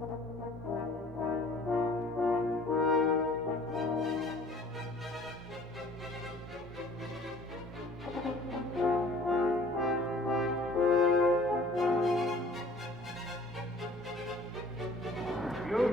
You,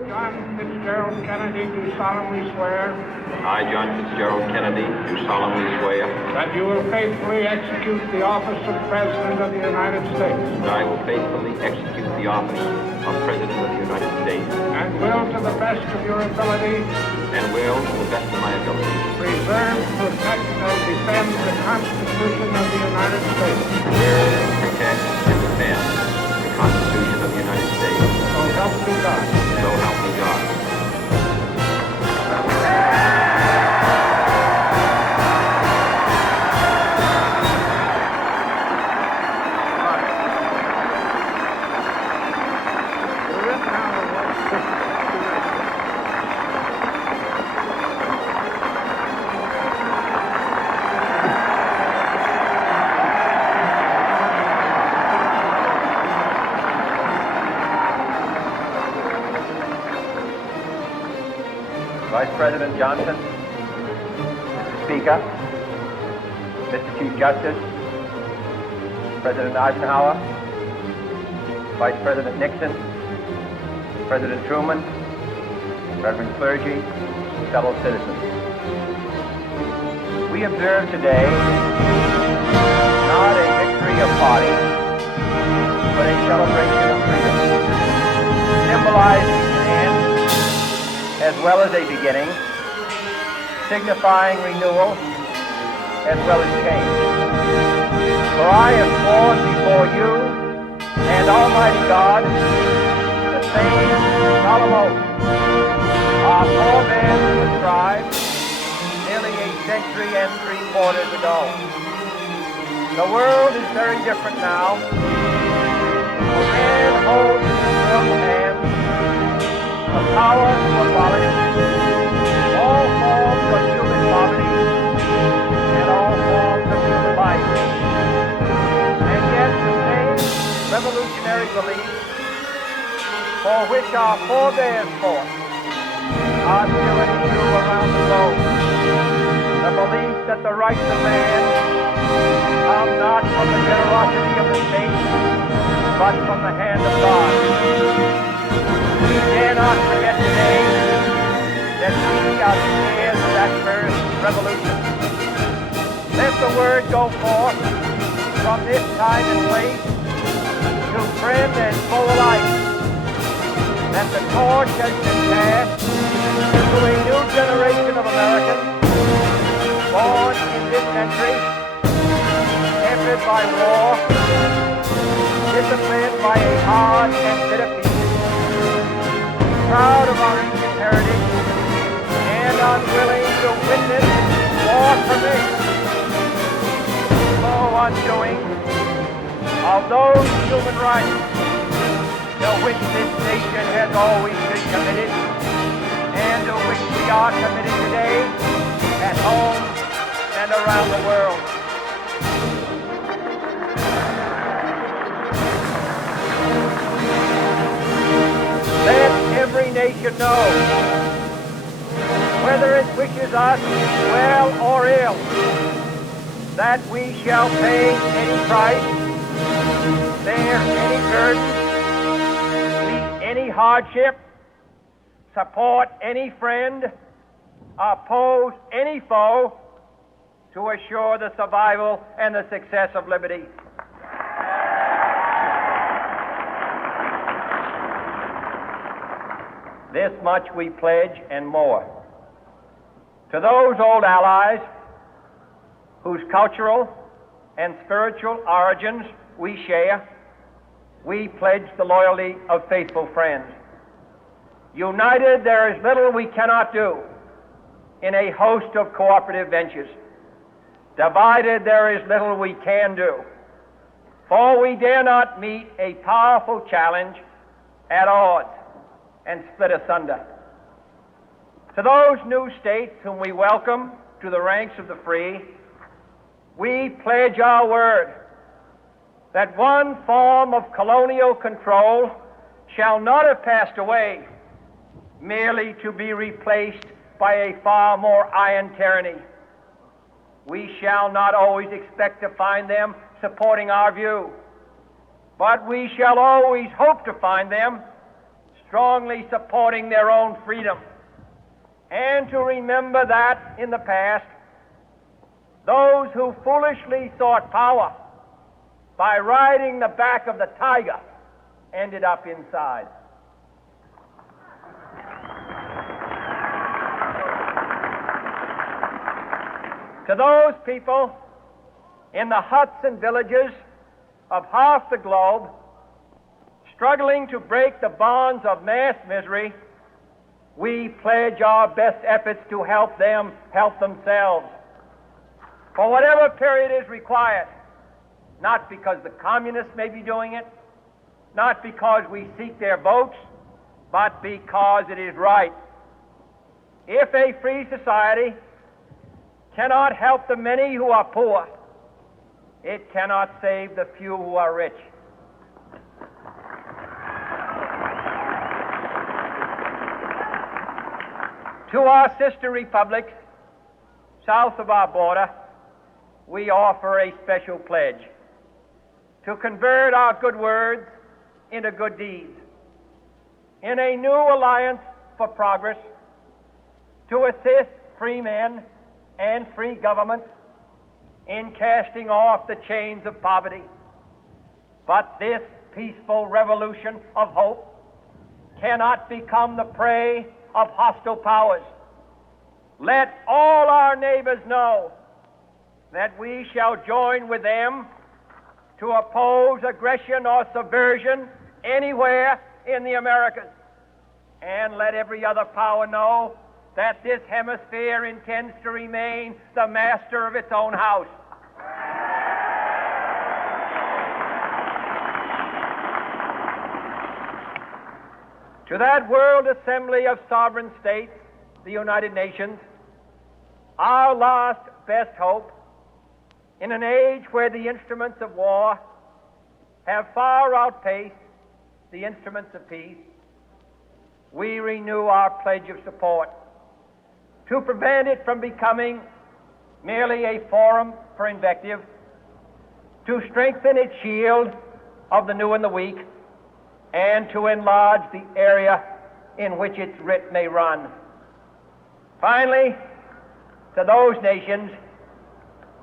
John Fitzgerald Kennedy, do solemnly swear I, John Fitzgerald Kennedy, do solemnly swear that you will faithfully execute the office of President of the United States that I will faithfully execute the office of President of the United States and will, to the best of your ability, and will, to the best of my ability, preserve, protect, and defend the Constitution of the United States. preserve, protect, and defend the Constitution of the United States. So help me God. So help me God. Vice President Johnson, Mr. Speaker, Mr. Chief Justice, President Eisenhower, Vice President Nixon, President Truman, Reverend clergy, fellow citizens. We observe today not a victory of parties, but a celebration of freedom, symbolizing an end as well as a beginning, signifying renewal as well as change. For I have sworn before you and Almighty God the same solemn oath our forebears prescribed nearly a century and 3/4 ago. The world is very different now. Man holds in his mortal hands the power to abolish all forms of human poverty and all forms of human life. And yet the same revolutionary beliefs for which our forebears fought are still an issue around the globe. The belief that the rights of man come not from the generosity of the state, but from the hand of God. We dare not forget today that we are the heirs of that first revolution. Let the word go forth from this time and place to friend and foe alike that the torch has been passed to a new generation of Americans born in this century, tempered by war, disciplined by a hard and bitter peace, proud of our ancient heritage, and unwilling to witness war permission, for undoing of those human rights to which this nation has always been committed, and to which we are committed today at home and around the world. Let every nation know, whether it wishes us well or ill, that we shall pay any price, bear any burden, meet any hardship, support any friend, oppose any foe, to assure the survival and the success of liberty. This much we pledge and more. To those old allies whose cultural and spiritual origins we share, we pledge the loyalty of faithful friends. United, there is little we cannot do in a host of cooperative ventures. Divided, there is little we can do, for we dare not meet a powerful challenge at odds and split asunder. To those new states whom we welcome to the ranks of the free, we pledge our word that one form of colonial control shall not have passed away merely to be replaced by a far more iron tyranny. We shall not always expect to find them supporting our view, but we shall always hope to find them strongly supporting their own freedom, and to remember that in the past, those who foolishly sought power by riding the back of the tiger ended up inside. To those people in the huts and villages of half the globe struggling to break the bonds of mass misery, we pledge our best efforts to help them help themselves for whatever period is required, not because the communists may be doing it, not because we seek their votes, but because it is right. If a free society cannot help the many who are poor, it cannot save the few who are rich. To our sister republics south of our border, we offer a special pledge to convert our good words into good deeds, in a new alliance for progress, to assist free men and free governments in casting off the chains of poverty. But this peaceful revolution of hope cannot become the prey of hostile powers. Let all our neighbors know that we shall join with them to oppose aggression or subversion anywhere in the Americas. And let every other power know that this hemisphere intends to remain the master of its own house. To that World Assembly of Sovereign States, the United Nations, our last best hope, in an age where the instruments of war have far outpaced the instruments of peace, we renew our pledge of support to prevent it from becoming merely a forum for invective, to strengthen its shield of the new and the weak, and to enlarge the area in which its writ may run. Finally, to those nations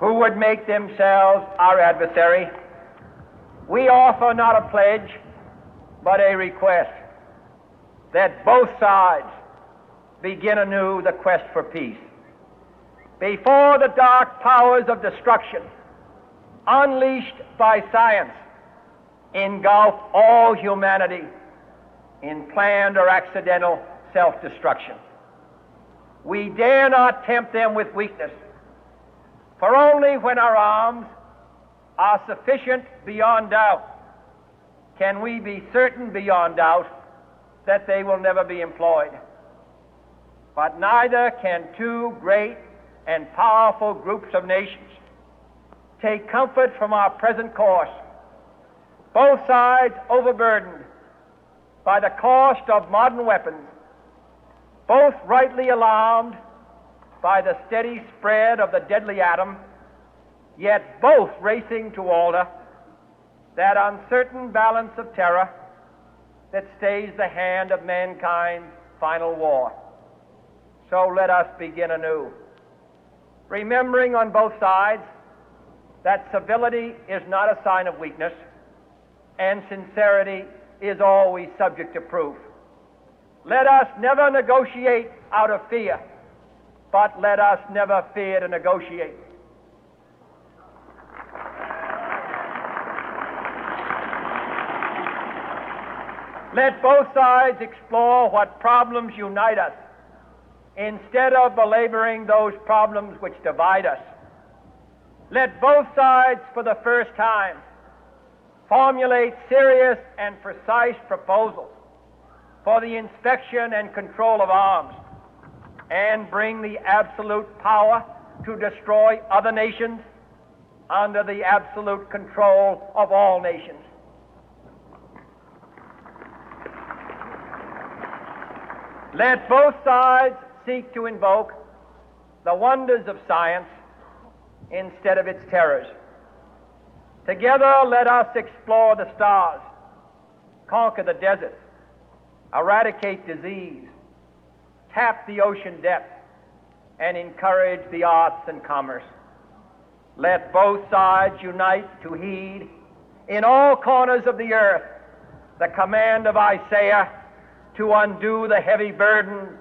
who would make themselves our adversary, we offer not a pledge, but a request that both sides begin anew the quest for peace. Before the dark powers of destruction, unleashed by science, engulf all humanity in planned or accidental self-destruction, we dare not tempt them with weakness, for only when our arms are sufficient beyond doubt can we be certain beyond doubt that they will never be employed. But neither can two great and powerful groups of nations take comfort from our present course, both sides overburdened by the cost of modern weapons, both rightly alarmed by the steady spread of the deadly atom, yet both racing to alter that uncertain balance of terror that stays the hand of mankind's final war. So let us begin anew, remembering on both sides that civility is not a sign of weakness, and sincerity is always subject to proof. Let us never negotiate out of fear, but let us never fear to negotiate. Let both sides explore what problems unite us, instead of belaboring those problems which divide us. Let both sides, for the first time, formulate serious and precise proposals for the inspection and control of arms, and bring the absolute power to destroy other nations under the absolute control of all nations. Let both sides seek to invoke the wonders of science instead of its terrors. Together, let us explore the stars, conquer the deserts, eradicate disease, tap the ocean depths, and encourage the arts and commerce. Let both sides unite to heed in all corners of the earth the command of Isaiah to undo the heavy burden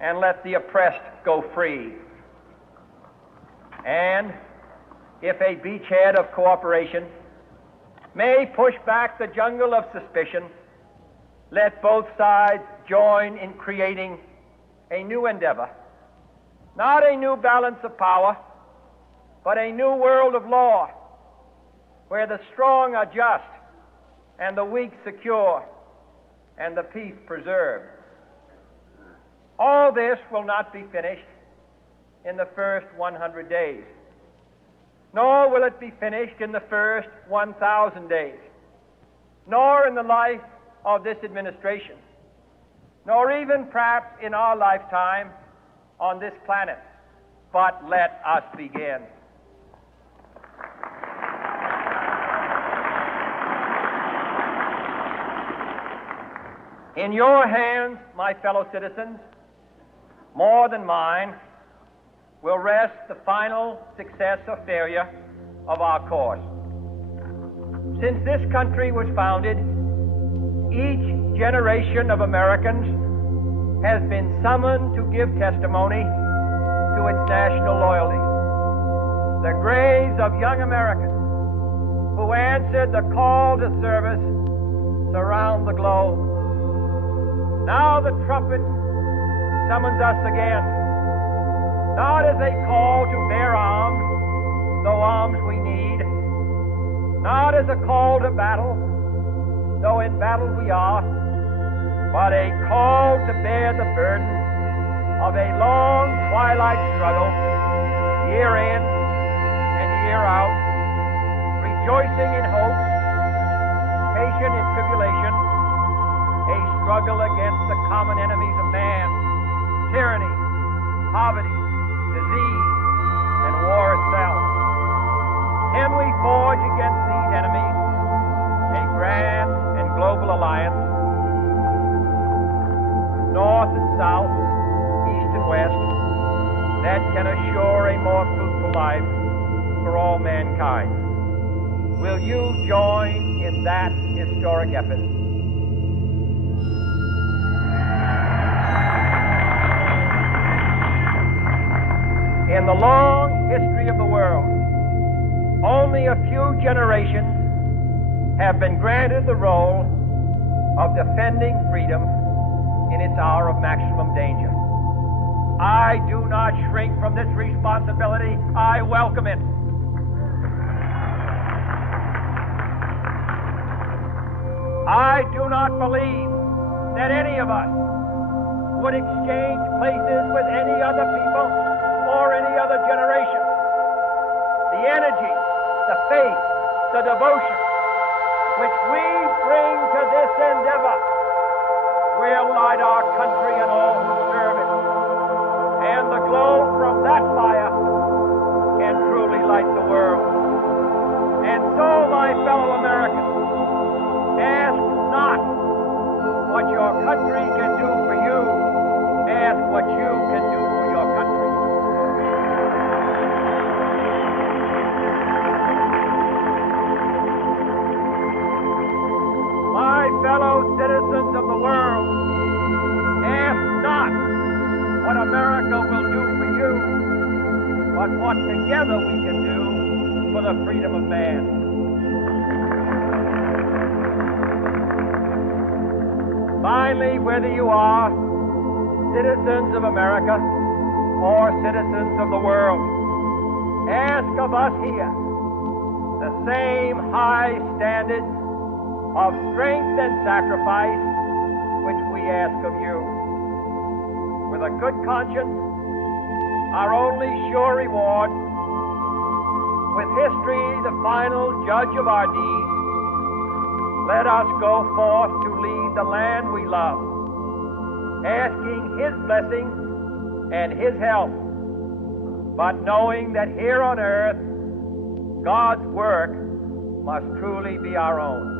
and let the oppressed go free. And if a beachhead of cooperation may push back the jungle of suspicion, let both sides join in creating a new endeavor, not a new balance of power, but a new world of law, where the strong are just and the weak secure and the peace preserved. All this will not be finished in the first 100 days, nor will it be finished in the first 1,000 days, nor in the life of this administration, nor even perhaps in our lifetime on this planet. But let us begin. In your hands, my fellow citizens, more than mine, will rest the final success or failure of our course. Since this country was founded, each generation of Americans has been summoned to give testimony to its national loyalty. The graves of young Americans who answered the call to service surround the globe. Now the trumpet summons us again, not as a call to bear arms, though arms we need, not as a call to battle, though in battle we are, but a call to bear the burden of a long twilight struggle, year in and year out, rejoicing in hope, patient in tribulation, a struggle against the common enemies of man, tyranny, poverty, disease, and war itself. Can we forge against these enemies a grand and global alliance, north and south, east and west, that can assure a more fruitful life for all mankind? Will you join in that historic effort? In the long history of the world, only a few generations have been granted the role of defending freedom in its hour of maximum danger. I do not shrink from this responsibility. I welcome it. I do not believe that any of us would exchange places with any other people or any other generation. The energy, the faith, the devotion which we bring to this endeavor will light our country and all who serve it. And the glow from that fire can truly light the world. And so, my fellow Americans, ask not what your country can do for you, ask what you can do for your country. My fellow citizens of the world, ask not what America will do for you, but what together we can do for the freedom of man. Finally, whether you are citizens of America or citizens of the world, ask of us here the same high standards of strength and sacrifice which we ask of you. With a good conscience, our only sure reward, with history the final judge of our deeds, let us go forth to lead the land we love, asking His blessing and His help, but knowing that here on earth, God's work must truly be our own.